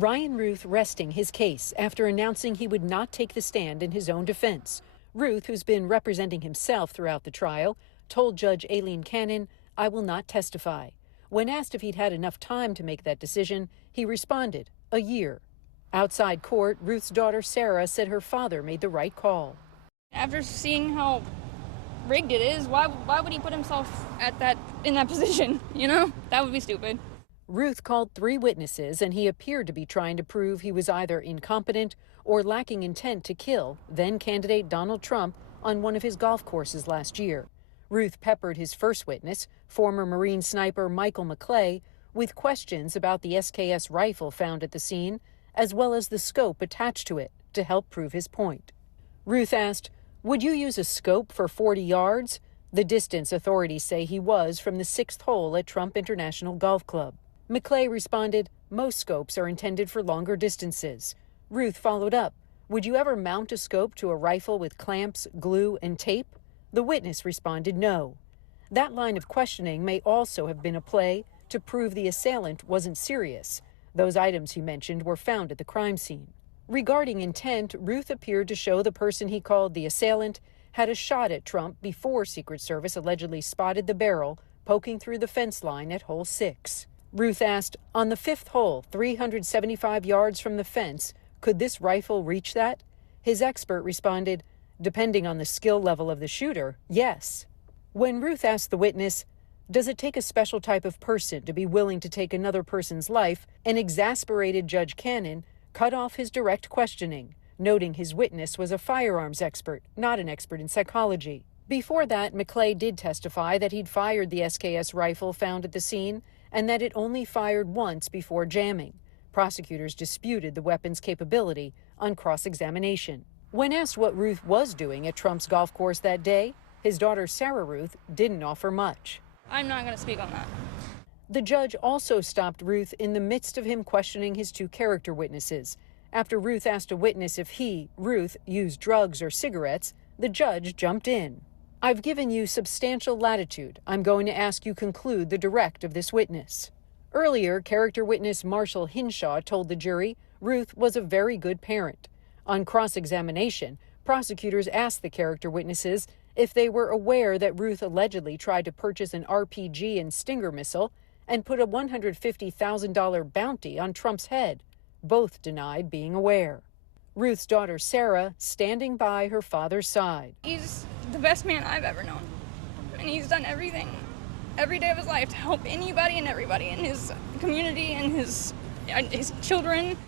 Ryan Routh resting his case after announcing he would not take the stand in his own defense. Routh, who's been representing himself throughout the trial, told Judge Aileen Cannon, "I will not testify." When asked if he'd had enough time to make that decision, he responded, "A year." Outside court, Ruth's daughter Sarah said her father made the right call. After seeing how rigged it is, why would he put himself in that position? You know, that would be stupid. Routh called 3 witnesses, and he appeared to be trying to prove he was either incompetent or lacking intent to kill then-candidate Donald Trump on one of his golf courses last year. Routh peppered his first witness, former Marine sniper Michael McClay, with questions about the SKS rifle found at the scene, as well as the scope attached to it, to help prove his point. Routh asked, "Would you use a scope for 40 yards?" The distance authorities say he was from the 6th hole at Trump International Golf Club. McClay responded, "Most scopes are intended for longer distances." Routh followed up, "Would you ever mount a scope to a rifle with clamps, glue, and tape?" The witness responded no. That line of questioning may also have been a play to prove the assailant wasn't serious. Those items he mentioned were found at the crime scene. Regarding intent, Routh appeared to show the person he called the assailant had a shot at Trump before Secret Service allegedly spotted the barrel poking through the fence line at hole 6. Routh asked, "On the 5th hole, 375 yards from the fence, could this rifle reach that?" His expert responded, "Depending on the skill level of the shooter, yes." When Routh asked the witness, "Does it take a special type of person to be willing to take another person's life?" an exasperated Judge Cannon cut off his direct questioning, noting his witness was a firearms expert, not an expert in psychology. Before that, McClay did testify that he'd fired the SKS rifle found at the scene and that it only fired once before jamming. Prosecutors disputed the weapon's capability on cross-examination. When asked what Routh was doing at Trump's golf course that day, his daughter Sarah Routh didn't offer much. I'm not going to speak on that. The judge also stopped Routh in the midst of him questioning his 2 character witnesses. After Routh asked a witness if he, Routh, used drugs or cigarettes, the judge jumped in. "I've given you substantial latitude. I'm going to ask you conclude the direct of this witness." Earlier, character witness Marshall Hinshaw told the jury Routh was a very good parent. On cross-examination, prosecutors asked the character witnesses if they were aware that Routh allegedly tried to purchase an RPG and Stinger missile and put a $150,000 bounty on Trump's head. Both denied being aware. Routh's daughter Sarah standing by her father's side. He's the best man I've ever known. And he's done everything, every day of his life, to help anybody and everybody in his community and his children.